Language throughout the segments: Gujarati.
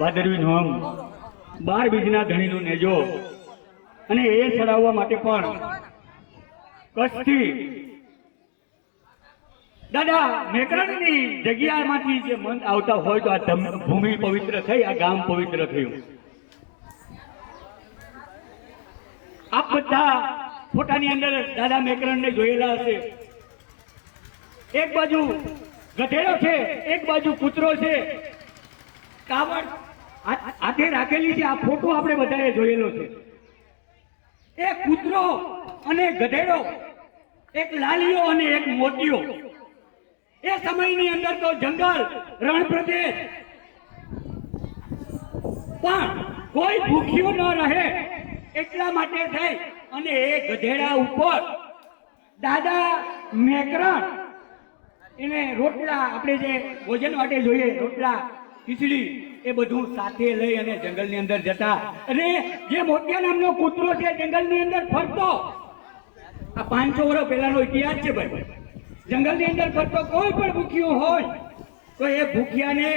ભાદરવી નોમ 12 બીજના ધણીનો નેજો અને એ ચડાવવા માટે પણ કચ્છથી દાદા મેકરણની જગ્યામાંથી જે મન આવતા હોય તો આ ભૂમિ પવિત્ર થઈ, આ ગામ પવિત્ર થયું. આપ બધા ફોટાની અંદર દાદા મેકરણને જોયેલા હશે. એક બાજુ ગધેડો છે, એક બાજુ કૂતરો છે, કાવડ હાથે રાખેલી છે. આ ફોટો આપણે બધાએ જોયેલો છે. એ કૂતરો અને ગધેડો, એક લાલીઓ અને એક મોતીઓ. એ સમયની અંદર તો જંગલ, રણ પ્રદેશ, પણ કોઈ ભૂખ્યું ન રહે એટલા માટે થઈ અને એ ગધેડા ઉપર દાદા મેકરણ એને રોટલા, આપણે જે ભોજન માટે જોઈએ રોટલા, ખીચડી, એ બધું સાથે લઈ અને જંગલની અંદર જતા. અને જે મોતિયા નામનો કૂતરો છે જંગલની અંદર ફરતો, આ 500 વર્ષ પહેલાનો ઇતિહાસ છે ભાઈ. જંગલની અંદર ફરતો કોઈ પણ ભૂખ્યું હોય તો એ ભૂખ્યાને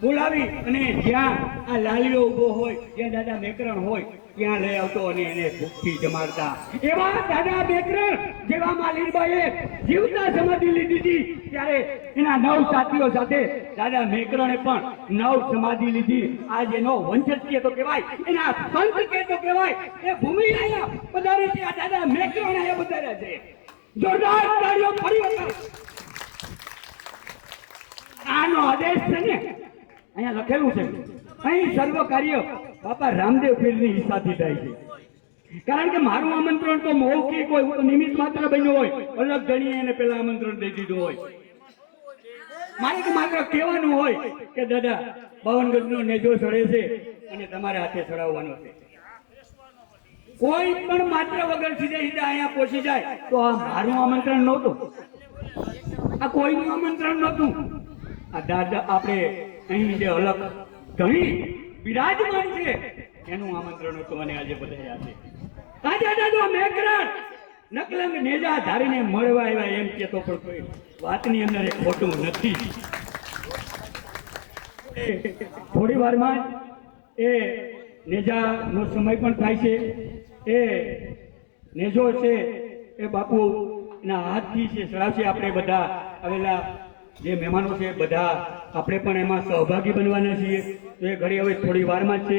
બોલાવી અને જ્યાં આ લાલીઓ ઉભો હોય, જ્યાં દાદા મેકરણ હોય ત્યાં લઈ આવતો અને એને ભૂખથી જમાડતા. એવા દાદા મેકરણ જેવા માલીબાઈએ જીવતા સમાધિ લીધી હતી ત્યારે એના 9 સાથીઓ સાથે દાદા મેકરણે પણ 9 સમાધિ લીધી. આજ એનો વંશજ કે તો કહેવાય, એના સંત કે તો કહેવાય. એ ભૂમિ અહીંયા પધારે છે, આ દાદા મેકરણ અહીંયા પધાર્યા છે. જોરદાર તાળીઓ ફરી વખત. આનો આદેશ છે ને અહીંયા લખેલું છે, અહીં સર્વ કાર્ય બાપા રામદેવ પીરની હિસાથી થાય છે. કારણ કે મારું આમંત્રણ તો મૌખિક હોય, હું તો નિમિત્ત માત્ર બન્યો હોય. અલગ ગણીએ એને પેલા આમંત્રણ દઈ દીધું હોય. મારે તો માત્ર કહેવાનું હોય કે દાદા 52 ગજનો નેજો ચડે છે અને તમારે હાથે ચડાવવાનો છે. કોઈ પણ માત્ર વગર સીધે સીધા અહીંયા પહોંચી જાય તો આ મારું આમંત્રણ નહોતું, આ કોઈનું આમંત્રણ નહોતું. આ દાદા આપણે અહીં જે અલગ ઘણી બિરાજમાન છે એનું આમંત્રણ હતું અને આજે બધાયા છે. આજે દાદા મેકરણ નકલંગ નેજા ધારીને મળવા આવ્યા એમ કેતો પણ કોઈ વાતની અંદર એક ખોટું નથી. થોડી વારમાં એ નેજાનો સમય પણ થાય છે. એ નેજો છે એ બાપુ ના હાથથી છે ચડાવશે. આપણે બધા આવેલા જે મહેમાનો છે બધા આપણે પણ એમાં સહભાગી બનવાના છીએ. તો એ ઘડી હવે થોડી વારમાં જ છે.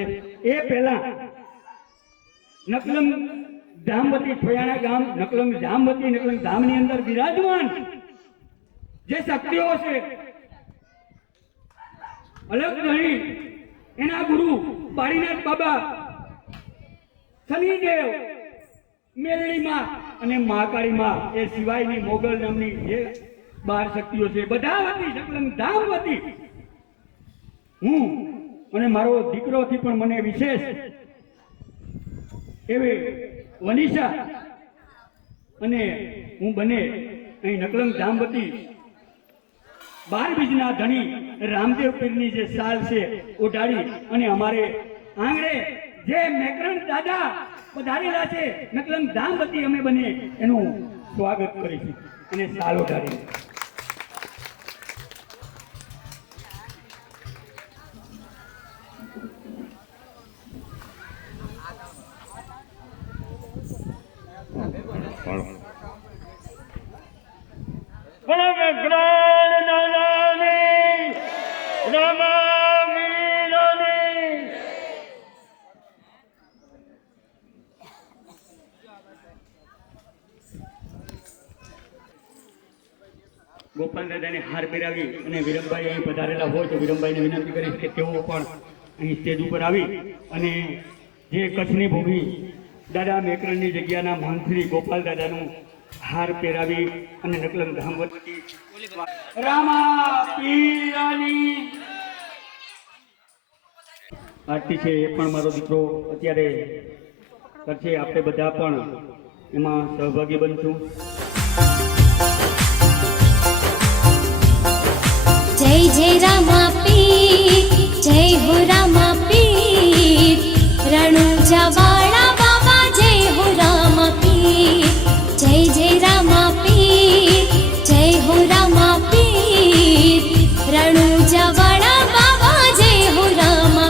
એ પહેલા નકલંગ ધામવતી, થોયાણા ગામ નકલંગ ધામવતી, નકલંગ ધામની અંદર બિરાજમાન જે શક્તિઓ છે અલગ નહીં, એના ગુરુ બાળીનાથ બાબા, શનિદેવ, મેલડીમાં અને મહાકાળીમાં, એ સિવાયની મોગલ નામની જે 12 શક્તિઓ છે બધા વતી નકલંગ ધામ વતી હું અને મારો દીકરોથી પણ મને વિશેષ એવી વનિષા અને હું બને અહીં નકલંગ ધામ વતી 12 બીજના ધણી રામદેવ પીરની જે સાલ છે ઓઢાડી અને અમારે આંગણે જે મેકરણ દાદા પધારેલા છે નકલંગ ધામ વતી અમે બને એનું સ્વાગત કરીશું અને સાલ ઓઢાડી. ગોપાલ દાદાને હાર પહેરાવી અને વિરમભાઈ અહીં પધારેલા હોય તો વિરમભાઈને વિનંતી કરીશ કે તેઓ પણ અહીં સ્ટેજ ઉપર આવી અને જે કચ્છની ભૂમિ દાદા મેકરણની જગ્યાના મહંતશ્રી ગોપાલ દાદાનું હાર પહેરાવી અને નકલંગ ધામ વતી રામા પીરની આરતી છે એ પણ મારો દીકરો અત્યારે કરશે. આપણે બધા પણ એમાં સહભાગી બનશું. जय जय रामा पीर, जय हो रामा पीर, रणुजा वाला बाबा जय हो रामा पीर. जय जय रामा पीर, जय हो रामा पीर, रणुजा वाला बाबा जय हो रामा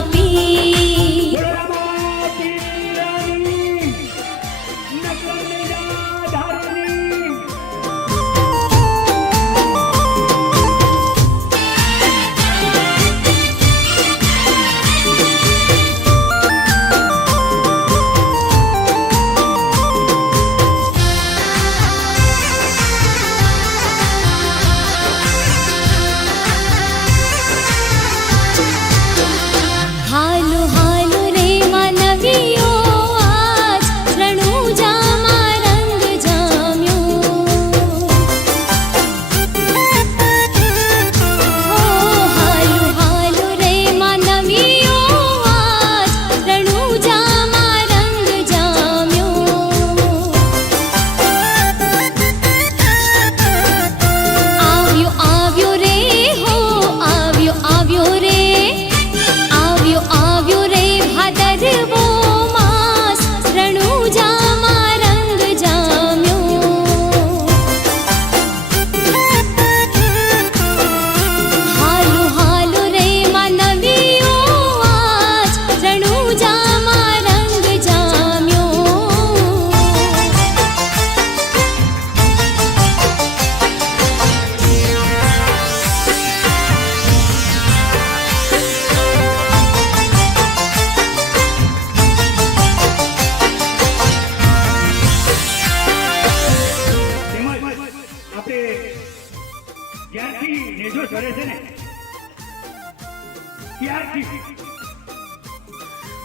ત્યારથી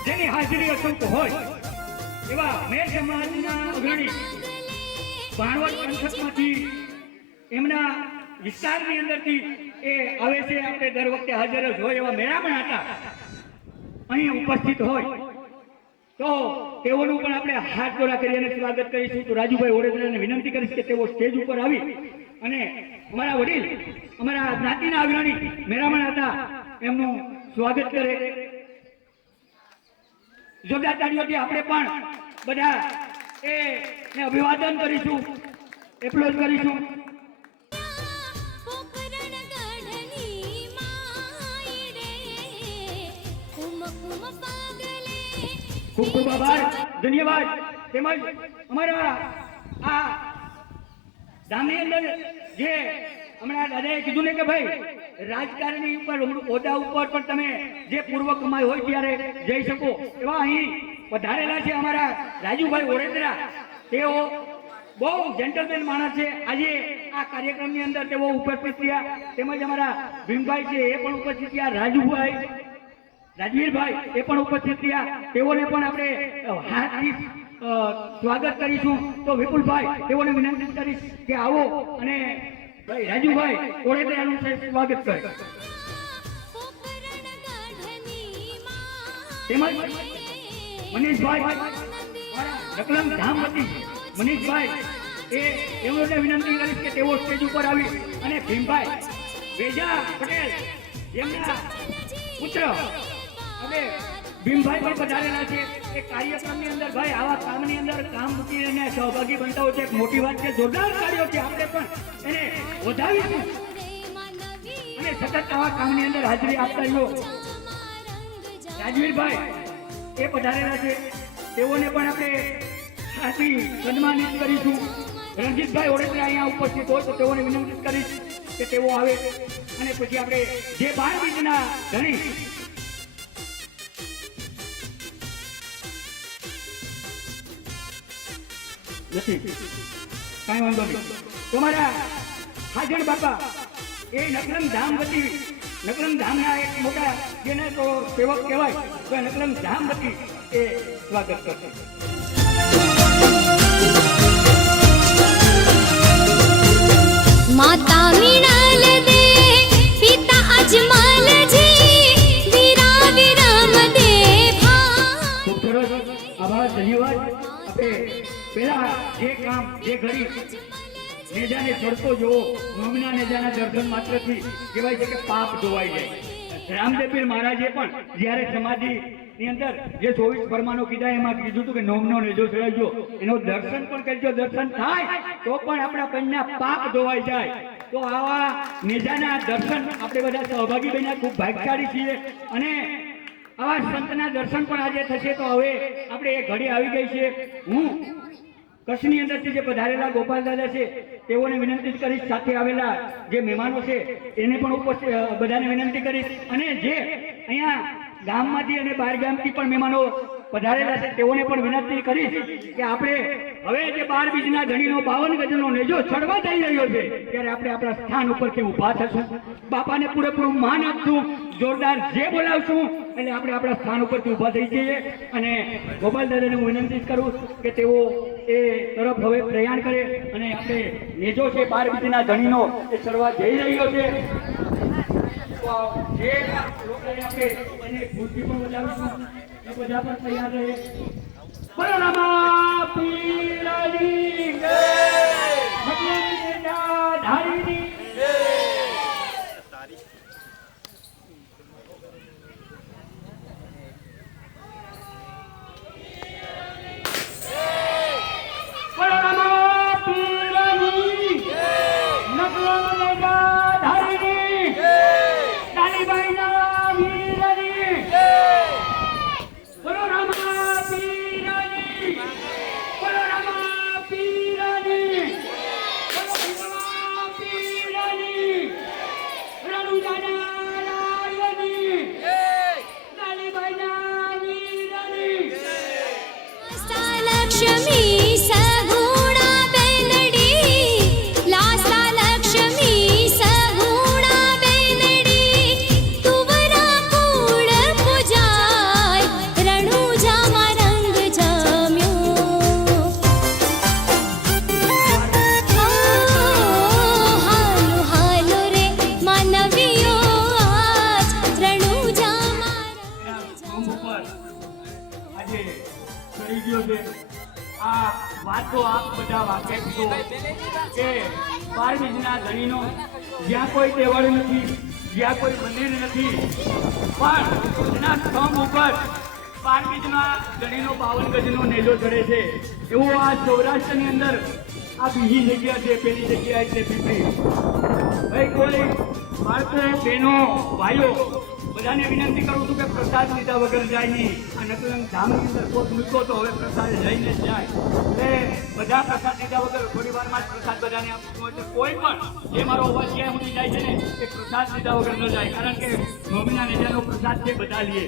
જેની હાજરી અસંખ્ય હોય એવા મેર સમાજના અગ્રણી ભાણવડ પંથકમાંથી એમના વિસ્તારની અંદરથી એ આવે છે. આપણે દર વખતે હાજર જ હોય એવા મેળામણ હતા અહીં ઉપસ્થિત હોય તો તેઓનું પણ આપણે હાથ જોડા કરી અને સ્વાગત કરીશું. તો રાજુભાઈ ઓડેદરાને વિનંતી કરીશ કે તેઓ સ્ટેજ ઉપર આવી અને અમારા વડીલ અમારા જ્ઞાતિના અગ્રણી મેળામણ હતા એમનું સ્વાગત કરે. જોરદાર તાળીઓથી આપણે પણ બધા એને અભિવાદન કરીશું, એપ્લોઝ કરીશું. ખૂબ ખૂબ આભાર, ધન્યવાદ. તેમજ અમારા આ ગામની અંદર જે હમણાં દાદાએ કીધું ને કે ભાઈ રાજકારણી ઉપર હોદ્દા ઉપર પણ તમે જે પૂર્વ કમાઈ હોય ત્યારે જઈ શકો એવા અહીં પધારેલા છે અમારા રાજુભાઈ ઓડેદરા. તેઓ બહુ જેન્ટલમેન માણસ છે. આજે આ કાર્યક્રમની અંદર તેઓ ઉપસ્થિત થયા. તેમજ અમારા ભીમભાઈ છે એ પણ ઉપસ્થિત થયા. રાજવીરભાઈ એ પણ ઉપસ્થિત થયા. તેઓને પણ આપણે હાર્દિક સ્વાગત કરીશું. તો વિપુલભાઈ તેઓને વિનંતી કરીશ કે આવો અને ભાઈ રાજુભાઈ ઓડેદરાનું સ્વાગત કરે. તેમજ મનીષભાઈ નકલમ ધામવતી મનીષભાઈ એમને વિનંતી કરીશ કે તેઓ સ્ટેજ ઉપર આવી અને ભીમભાઈ વેજા પટેલ એમના પુત્ર હવે ભીમભાઈ પણ પધારેલા છે. એ કાર્યક્રમની અંદર ભાઈ આવા કામની અંદર કામ મૂકીને સહભાગી બનતા હોય છે એક મોટી વાત છે. જોરદાર કાર્યો છે. આપણે પણ એને વધાવીશું અને સતત આવા કામની અંદર હાજરી આપતા રહ્યો. રાજવીરભાઈ એ પધારેલા છે. તેઓને પણ આપણે ખાસી સન્માનિત કરીશું. રણજીતભાઈ ઓડેદરા અહીંયા ઉપસ્થિત હોય તો તેઓને વિનંતી કરીશ કે તેઓ આવે અને પછી આપણે જે 12 બીજના ધણી નથી કાંઈ વાંધો નહીં. તમારા હાજર બાપા એ નકલમ ધામના એક મોટા જેને તો સેવક કહેવાય તો નકલમ ધામવતી એ સ્વાગત કરશે. માતા મિણલ દે પિતા અજમલ જી વીરા વિરમ દે ખૂબ સરસ, આભાર, ધન્યવાદ. આપણે પેલા જે કામ જે ઘડી નેજાને ચડતો જોવો નોમના નેજાના દર્શન માત્રથી કહેવાય છે કે પાપ ધોવાઈ જાય. રામદેવપીર મહારાજે પણ જ્યારે સમાધિની અંદર જે 24 ફરમાનો કીધા એમાં કીધું હતું કે નોમનો નેજો ચડાવજો, એનો દર્શન પણ કરજો. દર્શન થાય તો પણ આપણા પંચના પાપ ધોવાઈ જાય. તો આવા નેજાના દર્શન આપણે બધા સહભાગી બન્યા, ખૂબ ભાગ્યશાળી છીએ. અને આવા સંતના દર્શન પણ આજે થશે. તો હવે આપણે એ ઘડી આવી ગઈ છે. હું કચ્છની અંદરથી જે પધારેલા ગોપાલ દાદા છે તેઓને વિનંતી કરીશ, સાથે આવેલા જે મહેમાનો છે એને પણ ઉપસ્થિત બધાને વિનંતી કરીશ, અને જે અહીંયા ગામમાંથી અને બહાર ગામથી પણ મહેમાનો પધારેલા છે તેઓને પણ વિનંતી કરીશ કે આપણે હવે જે 12 બીજના ધણીનો 52 ગજનો નેજો ચડવા જઈ રહ્યો છે ત્યારે આપણે આપણા સ્થાન ઉપરથી ઊભા થશું, બાપાને પૂરેપૂરું માન આપશું, જોરદાર જે બોલાવશું એટલે આપણે આપણા સ્થાન ઉપરથી ઊભા થઈ જઈએ. અને ગોપાલ દાદાને હું વિનંતી કરું કે તેઓ એ તરફ હવે પ્રયાણ કરે અને આપણે નેજો છે 12 બીજના ધણીનો એ ચડવા જઈ રહ્યો છે. જે લોકોને આપણે એને ખુરશી પણ બજાવીશું એ બધા પણ તૈયાર રહે. બોલો રામા પીરની જય, ભગવાનના ધારીની જય. બોલો રામા પીરની જય, નગરના ધારીની જય, કાલીબાઈના વીરની જય. બોલો રામા પીરની, બોલો રામા પીરની. થઈ ગયો છે. આ વાતો આપ બધા વાકેફ છો કે 12 બીજના ધણીનો જ્યાં કોઈ તહેવાર નથી, જ્યાં કોઈ મંદિર નથી, પણ એના સ્તંભ ઉપર 12 બીજના ધણીનો 52 ગજનો નેજો ચડે છે. એવું આ સૌરાષ્ટ્રની અંદર આ બીજી જગ્યા છે. પેલી જગ્યા એટલે પીપળી. ભાઈ કોઈ બાળકો, બહેનો, ભાઈઓ બધાને વિનંતી કરું છું કે પ્રસાદ લીધા વગર જાય નહીં. આ નકલંગ ધામની અંદર કોટ મૂક્યો તો હવે પ્રસાદ લઈને જ જાય. એટલે બધા પ્રસાદ લીધા વગર થોડી વારમાં જ પ્રસાદ બધાને આપવું હોય. કોઈ પણ જે મારો અવાજ ક્યાં સુધી જાય છે ને એ પ્રસાદ લીધા વગર ન જાય, કારણ કે નોમીના નેજાનો પ્રસાદ છે બધા લઈએ.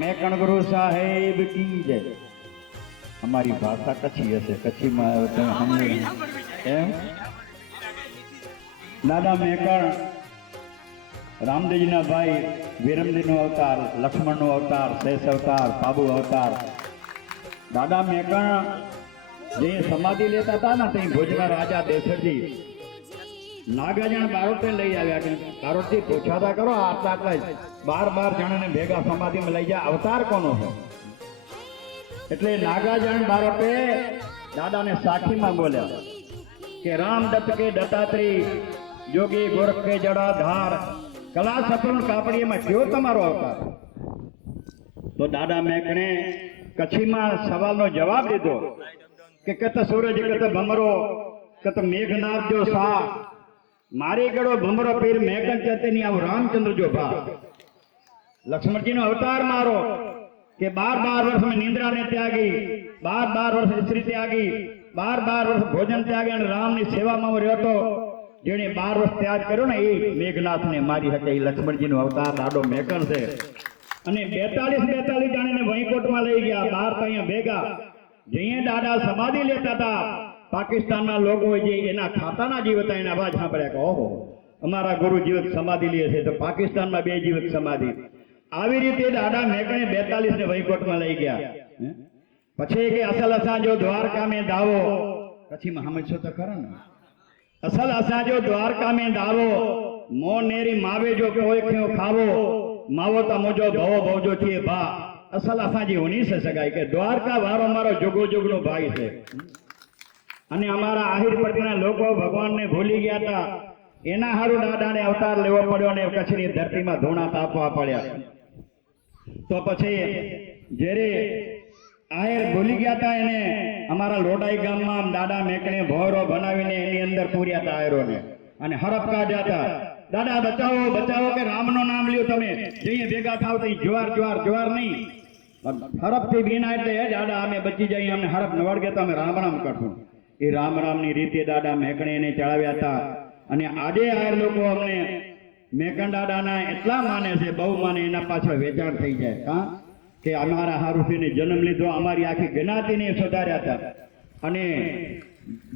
મેકણ ગુરુ સાહેબ કી જય. અમારી ભાષા કચ્છી હશે, કચ્છીમાં એમ દાદા મેકણ રામદેવજીના ભાઈ વિરમજીનો અવતાર, લક્ષ્મણનો અવતાર, શેષ અવતાર, બાબુ અવતાર. દાદા મેકણ જે સમાધિ લેતા હતા ને તે ભુજના રાજા દેસરજી નાગાજણ બારોટે લઈ આવ્યા કે બારોટથી પૂછાતા કરો આટલા આટલા 12 જણાને ભેગા સમાધિમાં લઈ જાય, અવતાર કોનો છે? એટલે નાગાજણ બારોટે દાદાને સાખીમાં બોલ્યા કે રામ દત્ત કે દત્તાત્રી જોગી ગોરખ કે જડાધાર કલા સપન કાપડીમાં કયો તમારો અવતાર? તો દાદા મેકણે કચ્છીમાં સવાલનો જવાબ દીધો કે કત સૂરજ કત ભમરો કત મેઘનાથ જો સા મારી ગળો ભમરો પીર મેઘન ચેતની આવું રામચંદ્ર જો ભા. લક્ષ્મણજીનો અવતાર મારો કે 12 વર્ષ મેં નિંદ્રા ને ત્યાગી, 12 વર્ષ સ્ત્રી ત્યાગી, 12 વર્ષ ભોજન ત્યાગી અને રામની સેવામાં હું રહ્યો હતો. જેણે 12 વર્ષ ત્યાગ કર્યો ને એ મેઘનાથને મારી શકે. એ લક્ષ્મણજીનો અવતાર દાડો મેકણ છે. અને 42 જાણીને વહીકોટમાં લઈ ગયા. 12 અહીંયા ભેગા જઈએ દાદા સમાધિ લેતા હતા. પાકિસ્તાનના લોકો જે એના ખાતાના જીવ હતા એના અવાજ સાંભળ્યા કે ઓહો અમારા ગુરુ જીવક સમાધિ લે છે, તો પાકિસ્તાનમાં 2 જીવક સમાધિ. આવી રીતે દાદા મેકણે 42 ને વહીકોટમાં લઈ ગયા. પછી કે અસલ અસાંજો દ્વારકા મેં દાવો, કચ્છીમાં સમજશો તો ખરા ને, અસલ અસાંજો દ્વારકા મેં દાવો મો નેરી માવે જો કોઈ ક્યો ખાવો માવો તો મુજો ભવો ભવજો છીએ ભા. અસલ અસાંજી હોની છે સગાઈ કે દ્વારકા વારો મારો જુગો જુગનો ભાઈ છે. અને અમારા આહિર પટ્ટીના લોકો ભગવાનને ભૂલી ગયા હતા, એના હારું દાદાને અવતાર લેવો પડ્યો અને કચ્છની ધરતીમાં ધૂણા તાપવા પડ્યા. તો પછી જ્યારે આહિર ભૂલી ગયા હતા એને અમારા લોડાઈ ગામમાં દાદા મેકણે ભોયરો બનાવીને એની અંદર પૂર્યા હતા આહિરોને અને હરફ કાઢ્યા હતા. દાદા બચાવો બચાવો કે રામનું નામ લ્યો, તમે જઈએ ભેગા થાવ તો જુવાર જુવાર જુવાર નહીં હરફથી બીના એટલે દાદા અમે બચી જઈએ, અમને હરફ ન વળગે તો અમે રામ રામ કરશું. એ રામ રામની રીતે દાદા મેકણે એને ચડાવ્યા હતા. અને આજે આ લોકો અમને મેકણ દાદાના એટલા માને છે, બહુ માને, એના પાછળ વેચાણ થઈ જાય. હા કે અમારા હારુફીને જન્મ લીધો, અમારી આખી જ્ઞાતિને સુધાર્યા હતા. અને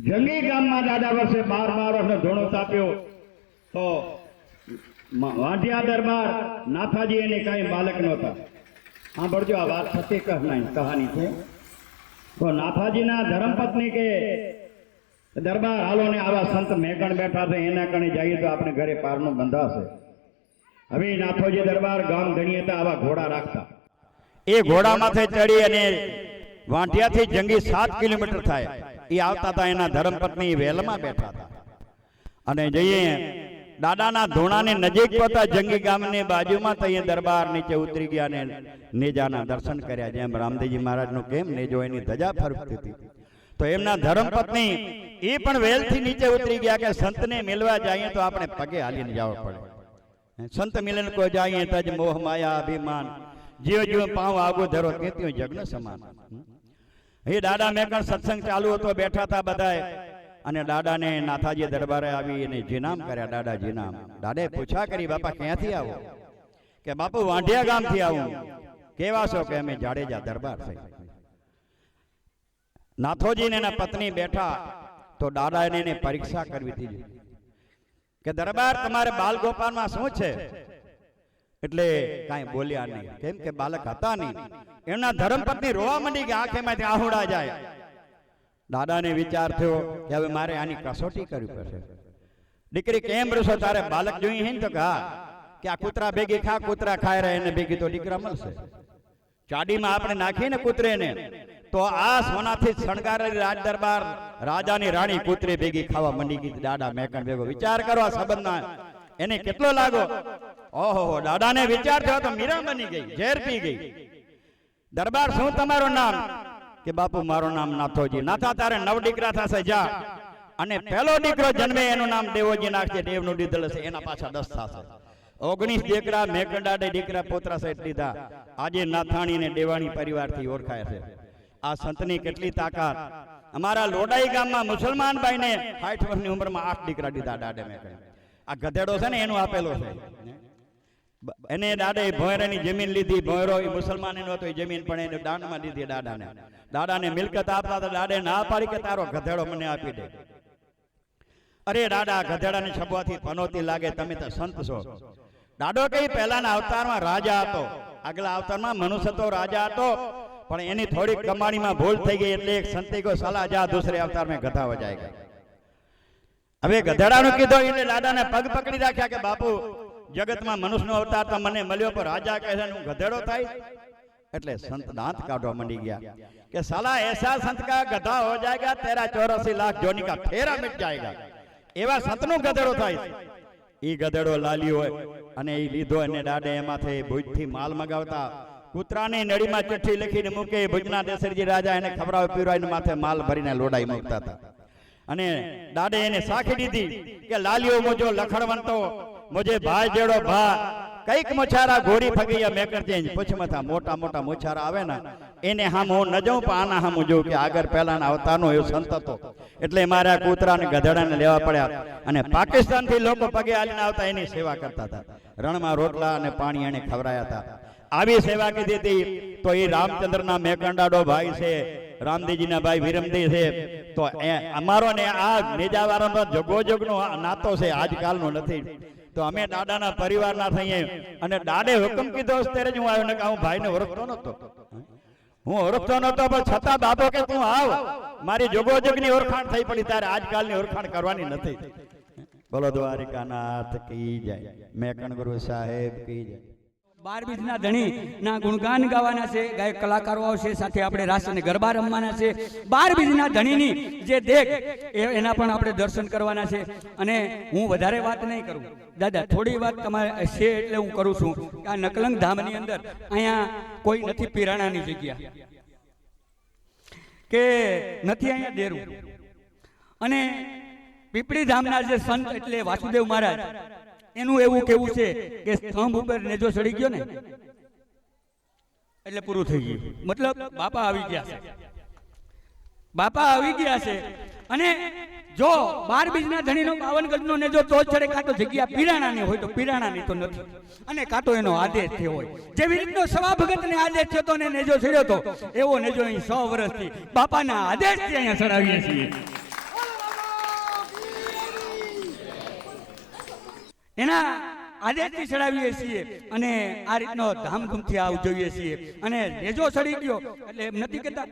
જંગી ગામમાં દાદા વર્ષે 12 વર્ષનો ધોણો તાપ્યો તો વાંઢિયા દરબાર નાથાજી એને કાંઈ બાલક નહોતા. સાંભળજો, આ વાત સત્ય કહાની છે. તો નાથાજીના ધર્મપત્ની કે દરબાર હાલો ને આવા સંત મેકણ બેઠા છે, એના કણે જઈએ તો આપણે ઘરે પારનો બંધાશે. હવે નાથોજી દરબાર ગામ ધણીએ હતા આવા ઘોડા રાખતા. એ ઘોડા માથે ચડી અને વાંઢિયાથી જંગી 7 કિલોમીટર થાય એ આવતા હતા. એના ધર્મપત્ની વેલમાં બેઠા હતા અને જઈએ દાદાના ધોણાની નજીક પહોંચતા જંગી ગામની બાજુમાં તો એ દરબાર નીચે ઉતરી ગયા ને નેજાના દર્શન કર્યા. જેમ રામદેવજી મહારાજનું કેમ નેજો એની ધજા ફરકતી હતી, તો એમના ધર્મપત્ની એ પણ વેલથી નીચે ઉતરી ગયા કે સંતને મિલવા જઈએ તો આપણે પગે હાલીને જવું પડે. સંત મિલન કો જાઈએ તજ મોહ માયા અભિમાન, જીવ જીવ પાવ આગો ધરો કેત્યું જગન સમાન. એ દાદા મેકણ સત્સંગ ચાલુ હતો, બેઠા હતા બધાએ અને દાદાને નાથાજી દરબારે આવી અને જીનામ કર્યા. દાદા જીનામ. દાદાએ પૂછા કરી, બાપા ક્યાંથી આવો? કે બાપુ વાંઢિયા ગામથી આવું. કેવા છો? કે અમે જાડેજા દરબાર છે. નાથોજી ને એના પત્ની બેઠા તો દાદાને એને પરીક્ષા કરવી હતી કે દરબાર તમારે બાલ ગોપાલમાં શું છે? એટલે કાંઈ બોલ્યા નહીં, કેમ કે બાલક હતા નહીં. એમના ધર્મપત્ની રોવા માંડી કે આંખેમાંથી આહુડા જાય. દાદાને વિચાર થયો કે હવે મારે આની કસોટી કરવી પડશે. દીકરી કેમ રસો? તારે બાલક જોઈએ હે ને? તો હા, કે આ કૂતરા ભેગી ખા, કૂતરા ખાય રહે એને ભેગી તો દીકરા મળશે. ચાડીમાં આપણે નાખીએ ને કૂતરેને, તો આ સોનાથી શણગારેલી રાજ દરબાર રાજાની રાણી કૂતરી ભેગી ખાવા મંડી ગઈ. દાદા મેકણ ભેગો વિચાર કરો આ સંબંધના એને કેટલો લાગો. ઓહો, દાદાને વિચાર થયો તો મીરા બની ગઈ, ઝેર પી ગઈ. દરબાર શું તમારું નામ? કે બાપુ મારું નામ નાથોજી. નાથા તારે 9 દીકરા થશે, જા અને પહેલો દીકરો જન્મે એનું નામ દેવોજી નાખજે. દેવનું દીધેલ છે એના પાછા 10 થશે. 19 દીકરા મેકંડાડે દીકરા પોતરા સહિત લીધા. આજે નાથાણી ને દેવાણી પરિવારથી ઓળખાય છે. આ સંતની કેટલી તાકાત. અમારા લોડાઈ ગામમાં મુસલમાન ભાઈને 60 વર્ષની ઉંમરમાં 8 દીકરા દીધા દાડે મેકણ. આ ગધેડો છે ને એનું આપેલો છે. એને દાડે ભોયરાની જમીન લીધી. ભોયરો એ મુસલમાન એનો હતો, એ જમીન પણ એને દાનમાં દીધી દાદાને. દાદાને મિલકત આપતા હતા. દાડે ના પાડી કે તારો ગધેડો મને આપી દે. અરે દાદા, ગધેડાને છબવાથી પનોતી લાગે, તમે તો સંત છો. દાડો કઈ પહેલાના અવતારમાં રાજા હતો, આગલા અવતારમાં મનુષ્ય તો રાજા હતો, પણ એની થોડીક કમાણીમાં ભૂલ થઈ ગઈ એટલે એક સંતે કો સલાહ જા દૂસરે અવતાર में गधा हो जाएगा. હવે ગધેડાનું કીધું એટલે દાદાને પગ પકડી રાખ્યા કે બાપુ જગતમાં મનુષ્યનો અવતાર તો મને મળ્યો, પણ રાજા કહે છે હું ગધેડો થાય. એટલે સંત દાંત કાઢવા માંડી ગયા કે સાલા એસા સંત કા ગधा हो जाएगा, तेरा 84 लाख जोनी का फेरा मिट जाएगा. એવા સંતનો ગધેડો થાય. ઈ ગધેડો લાલ્યો હોય અને ઈ લીધો અને દાડે એમાંથી ભુજથી માલ મગાવતા કૂતરાની નળીમાં ચિઠ્ઠી લખીને મૂકે. ભુજના દેસરજી રાજા એને ખબરાવ પીવરાઈને માથે માલ ભરીને લોડાઈ મૂકતા હતા. અને દાડે એને સાખી દીધી કે લાલ્યો મુજો લખણવંતો, મુજે ભાઈ જેડો ભા, કઈક મોછારા ઘોડી ફગૈયા મેકર ચેન્જ. પૂછમથા મોટા મોટા મોછારા આવે ને એને હામ હું ન જાઉં, પણ આના હામ જોઉં કે આગળ પહેલાના અવતારનો એવો સંત હતો. એટલે મારા કૂતરાને ગધેડાને લેવા પડ્યા અને પાકિસ્તાનથી લોકો પગે હાલીને આવતા એની સેવા કરતા હતા. રણમાં રોટલા અને પાણી એને ખવડાયા હતા. આવી સેવા કીધી હતી. તો એ રામચંદ્રના મેકંડાડો ભાઈ છે, રામદેવજીના ભાઈ વિરમદેવ છે. તો અમારો ને આ નેજાવાળાનો જગોજગનો નાતો છે, આજકાલનો નથી. તો અમે દાદાના પરિવારના થઈએ અને દાડે હુકમ કીધો ત્યારે જ હું આવ્યો, ને હું ભાઈને ઓળખતો નતો. હું ઓળખતો નતો, પણ છતાં બાપો કે તું આવ, મારી જોગોજગની ઓળખાણ થઈ પડી. તારે આજકાલની ઓળખાણ કરવાની નથી. બોલો દ્વારિકાનાથ કી જય, મેકણ ગુરુ સાહેબ કી જય. 12 બીજના ધણી ના ગુણગાન ગાવાના છે, ગાયક કલાકારો આવશે, સાથે આપણે રાસ અને ગરબા રમવાના છે. 12 બીજના ધણીની જે દેખ એના પણ આપણે દર્શન કરવાના છે. અને હું વધારે વાત નહીં કરું દાદા, થોડી વાત તમારે છે એટલે હું કરું છું. આ નકલંગ ધામની અંદર અહીંયા કોઈ નથી પીરાણાની જગ્યા કે નથી અહીંયા દેરું. અને પીપળી ધામના જે સંત એટલે વાસુદેવ મહારાજ, એનું એવું કેવું છે કે સ્તંભ ઉપર નેજો ચડી ગયો ને એટલે પૂરું થઈ ગયું. મતલબ બાપા આવી ગયા છે, બાપા આવી ગયા છે. અને જો 12 બીજના ધણીનો 52 ગજનો નેજો તો જ ચડે, કાં તો જગ્યા પીરાણાની હોય તો પીરાણાની તો નથી, અને કાં તો એનો આદેશ થયો હોય. જેવી રીતનો સવા ભગતને આદેશ થયો તો ને નેજો ચડ્યો તો, એવો નેજો અહીં 100 વર્ષથી બાપાના આદેશથી અહીંયા ચડાવીએ છીએ. એના આદેશથી ચડાવીએ છીએ અને આ રીતનો ધામધૂમથી આ ઉજવીએ છીએ. અને નેજો ચડી ગયો એટલે એમ નથી કહેતા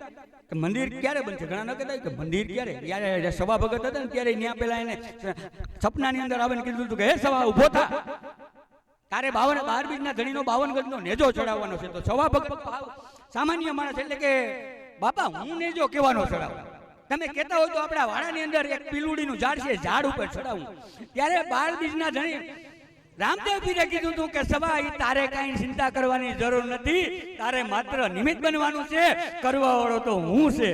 કે મંદિર ક્યારે બનશે, ઘણા ન કહેતા કે મંદિર ક્યારે. જ્યારે સભા ભગત હતા ને ત્યારે ત્યાં પેલા એને સપનાની અંદર આવીને કીધું હતું કે હે સભા ઊભો થા, તારે 12 બીજના ધણીનો 52 ગજનો નેજો ચડાવવાનો છે. તો સભા ભગત સામાન્ય માણસ એટલે કે બાપા હું નેજો કેવાનો ચડાવું, તમે કહેતા હોય તો આપણા વાડાની અંદર એક પીલુડીનું ઝાડ છે, ઝાડ ઉપર ચડાવું. ત્યારે 12 બીજના ધણી રામદેવ પીરે કીધું હતું કે સભા તારે કઈ ચિંતા કરવાની જરૂર નથી, તારે માત્ર નિમિત્ત બનવાનું છે, કરવા વાળો તો હું છે.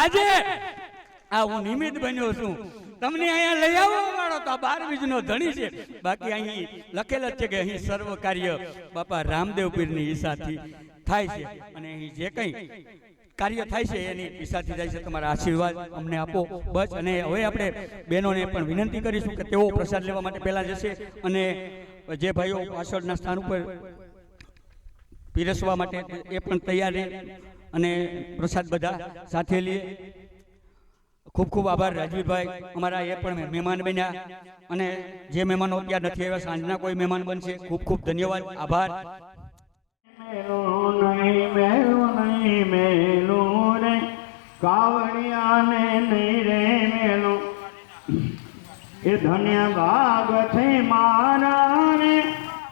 આજે આ હું નિમિત્ત બન્યો છું, તમને અહીંયા લઈ આવવા વાળો તો 12 બીજનો ધણી છે. બાકી અહીં લખેલ જ છે કે અહીં સર્વ કાર્ય બાપા રામદેવ પીરની ઈચ્છાથી થાય છે, અને અહીં જે કંઈ કાર્ય થાય છે એની ઈચ્છાથી થાય છે. તમારા આશીર્વાદ અમને આપો બસ. અને હવે આપણે બહેનોને પણ વિનંતી કરીશું કે તેઓ પ્રસાદ લેવા માટે પહેલા જશે, અને જે ભાઈઓ પાછળના સ્થાન ઉપર પીરસવા માટે એ પણ તૈયાર રહે, અને પ્રસાદ બધા સાથે લઈએ. ખૂબ ખૂબ આભાર રાજવીભાઈ, અમારા એ પણ મહેમાન બન્યા, અને જે મહેમાનો અત્યારે નથી આવ્યા સાંજના કોઈ મહેમાન બનશે. ખૂબ ખૂબ ધન્યવાદ, આભાર. મેલું રે કાવડિયાને નહીં રે મેલું, એ ધન્ય ભાગ છે મારા રે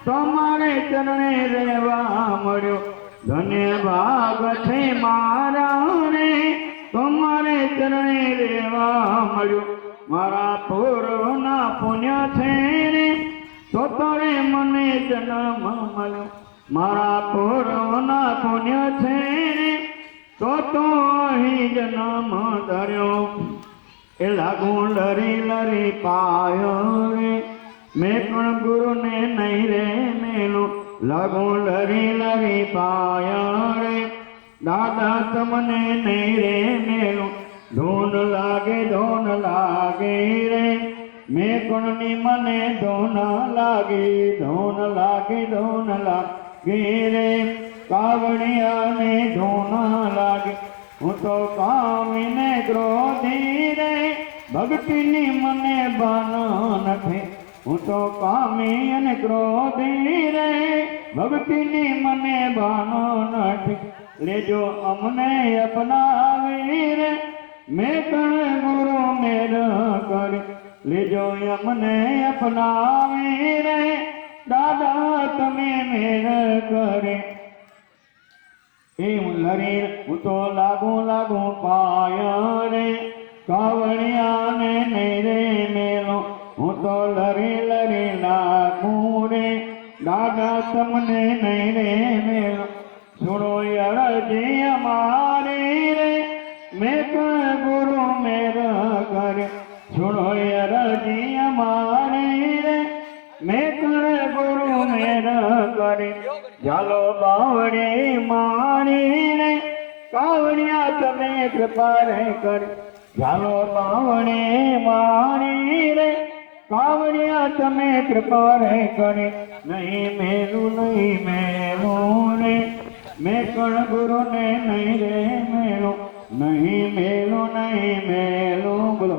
તમારે ચરણે રહેવા મળ્યો. ધન્ય ભાગ છે મારા રે તમારે ચરણે રહેવા મળ્યો. મારા પૂર્વના પુણ્ય છે રે તો તોરે મને જન્મ મળ્યો. મારા પૂર્વના પુણ્ય છે રે તો અહીં જન્મ ધર્યો. એ લાગુ લરી લરી પાયો રે મેં પણ ગુરુને નહીં રે મેલું. લાગુ લરી લરી પાયો રે દાદા તમને નહીં રે મેલું. ધૂન લાગે રે મેં કોણની મને ધૂન લાગે રે કાવડિયાને ધૂન લાગે. હું તો કામીને ક્રોધી રે ભક્તિની મને ભાન નથી. હું તો કામી અને ક્રોધી રે ભક્તિની મને ભાન નથી. લેજો અમને અપનાવી રે મેં કણ ગુરુ મેર કરી. લેજો અમને અપનાવી રે દાદા તમે મેર કરે. હું લરી હું તો લાગુ પાયા રે કાવડિયાને નહીં રે મેલો. હું તો લરી લાગુ રે દાદા તમને નહીં રે મેલો. સુનો અરજી અમારી રે મેં કણ ગુરુ મેર કરે. સુનો અરજી અમારી રે મેં કણ ગુરુ મેર કરે. ચાલો બાવડી મારી રે કાવડિયા તમે કૃપા રે કરી. ચાલો બાવડી મારી રે કાવડિયા તમે કૃપા રે કરી. નહીં મેલું રે મેં કણ ગુરુને નહીં રે મેલું. નહીં મેલું બોલો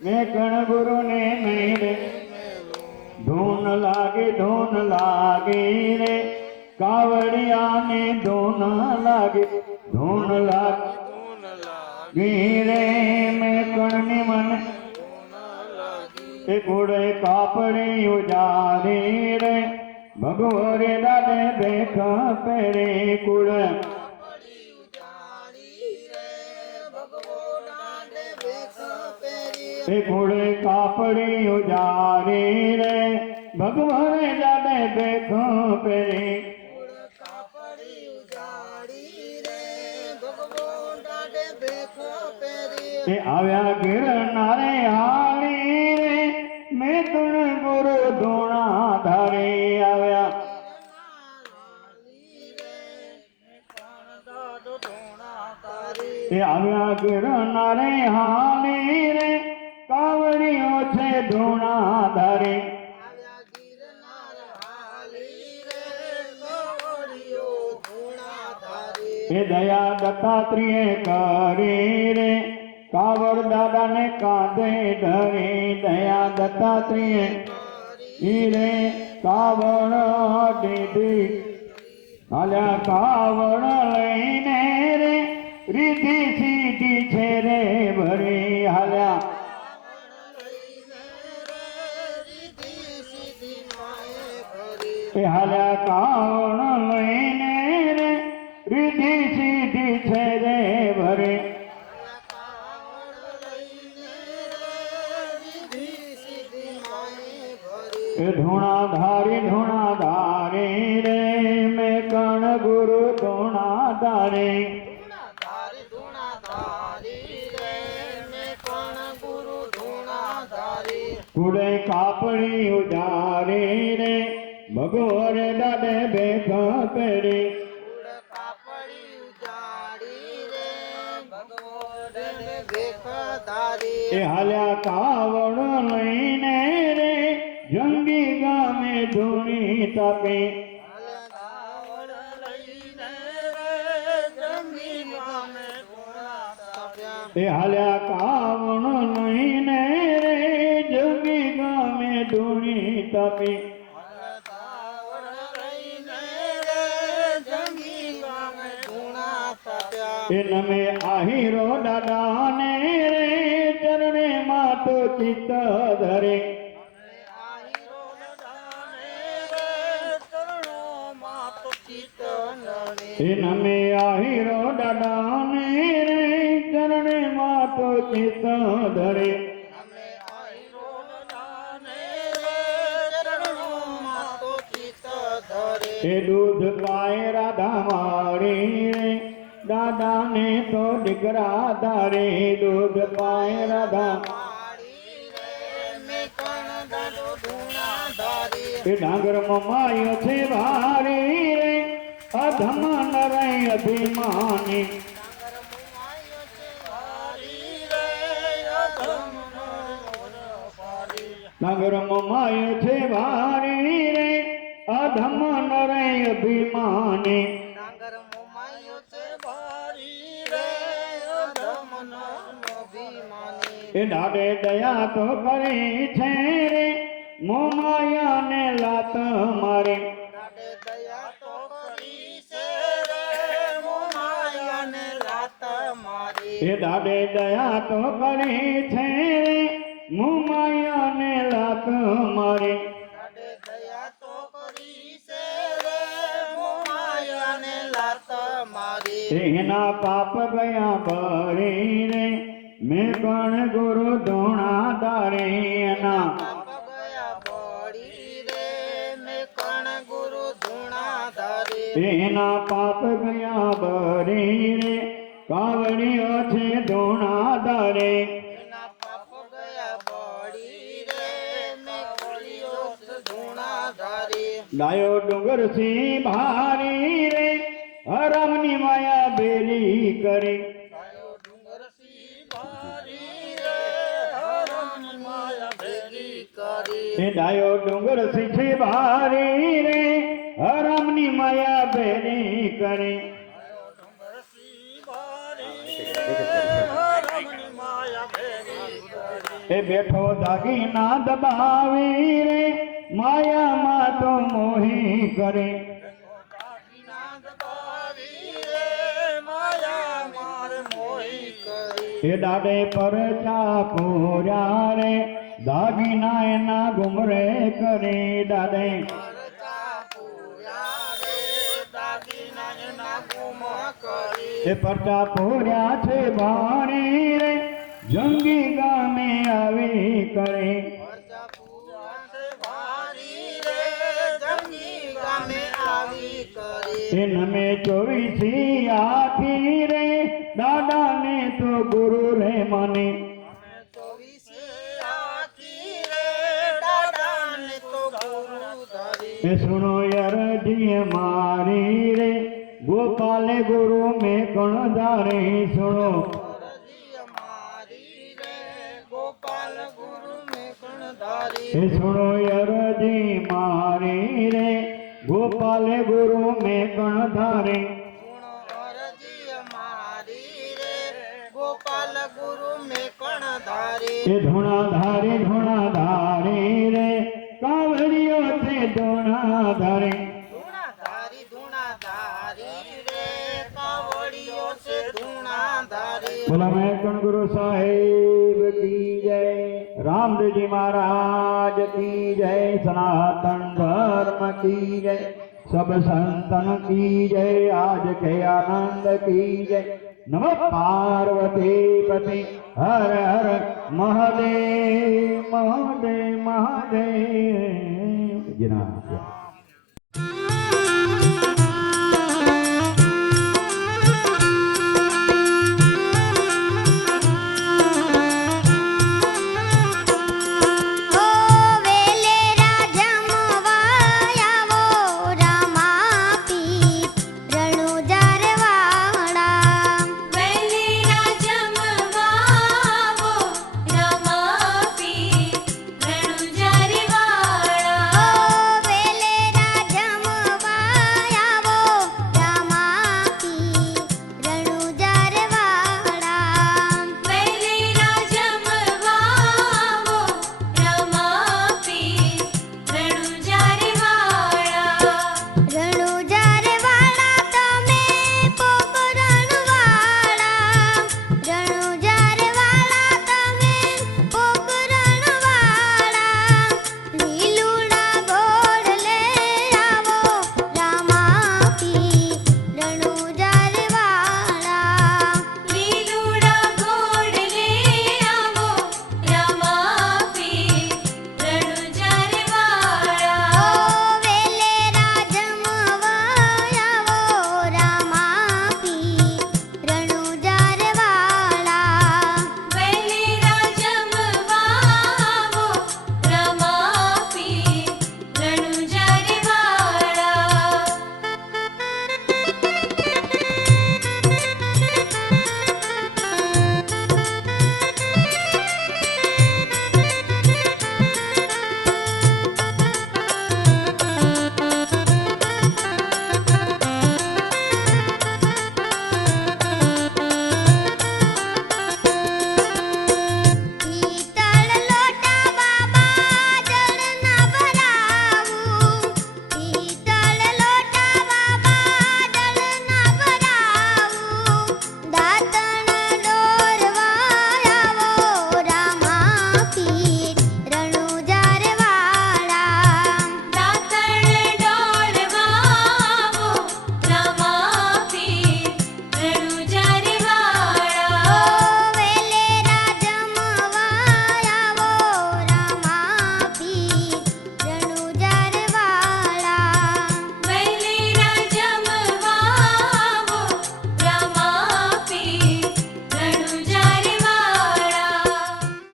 મેં કણ ગુરુને નહીં રે. ધૂન લાગે રે કાવડિયાને ધૂન લાગે રે મેં કણની મને. એ ઘોડે કાપડી ઉજારી રે ભગવરે દાદે બેઠ પેરે. કુળ એ ઘોડે કાપડી ઉજારી રે ભગવરે દાદે બેઠ પેરે. એ આવ્યા ગિરનારે હાલી રે મેં કણ ગુરુ ધૂણા ધારે. આવ્યા એ આવ્યા ગિરનારે હાલી રે કાવડીઓ છે ધૂણા ધારે આવ્યા ગિરનાર હાલી રે કાવડીઓ ધૂણા ધારે એ દયા દત્તાત્રેય કરી રે કાવડ દાદાને કાંધે ધરી દયા દત્તાત્રેય રે કાવડ દીધી હાલ્યા કાવડ લઈને રે રીતિ સીધી છે રે ભરી હાલ્યા એ હાલ્યા કાવડ લઈને રે રીતિ સીધી છે રે ભરી એ ધૂણા ધારી રે મેં કણ ગુરુ ધૂણા ધારે કુડે કાપડી ઉજારે રે ભગવાન દાદે ભેગા કરી એ હાલ્યા કાવડ લઈને રે જંગી ગામે ધૂણી તાપે એ હાલ્યા કાવડ લઈને રે જંગી ગામે ધૂણી તાપે એ નમે આહીરો દાદાને રે ચરણે માતો ચિત્ત ધરે એ નમે આહીરો દાદાને રે ચરણે માતો ચિત્ત ધરે એ દૂધ પાય રાધા મારી રે દાદાને તો દીકરા ધારે દૂધ પાય રાધા એ ડાંગર મમાયો છે ભારી રે અધમ નરાય અભિમાની ડાંગર મમાયો છે ભારી રે અધમ નરાય અભિમાની એ દાડે દયા તો કરી છે રે મોમાયાને લાત મારે એ દાડે દયા તો કરી છે રે મોમાયાને લાત મારે એના પાપ ગયા ભરી રે મેં કણ ગુરુ ધૂણા ધારે એના એના પાપ ગયા ભરી રે કાવડીઓ છે ધૂણા ધારે ગાયો ડુંગર સિંહ ભારી રે હરામની માયા બેલી કરી ડાયો ડુંગર સિંહ ભારી રે હરામની માયા બેલી કરી એ બેઠો દાગી ના દબાવી રે માયામાં તો મોહી કરે એ દાડે પર ચાપોર્યા રે દાગીના એના ગુમરે કરે દાડે એ પરચા પોર્યા છે ભાણી રે જંગી ગામે આવી કરે એ નમે 24 આથી રે દાદાને તો ગુરુ રે મને એ સુનો યરજી મારી રે ગોપાલે ગુરુ में कण धारे सुनो એ સુણો અરજી મારી રે ગોપાલે ગુરુ મેં કણ ધારે સુણો અરજી મારી રે ગોપાલ ગુરુ મેં કણ ધારી એ ધૂણા ધારે રે કાવડિયો છે ધૂણા ધારે ધૂણા ધારી રે કાવડિયો છે ધૂણા ધારી બોલા મેં કણ ગુરુ સાહેબ કી જય રામદેવજી મહારાજ કી જય સનાતન ધર્મ કી જય सब संतन की जय आज के आनंद की जय नमः पार्वती पति हर हर महादेव महादेव महादेव जना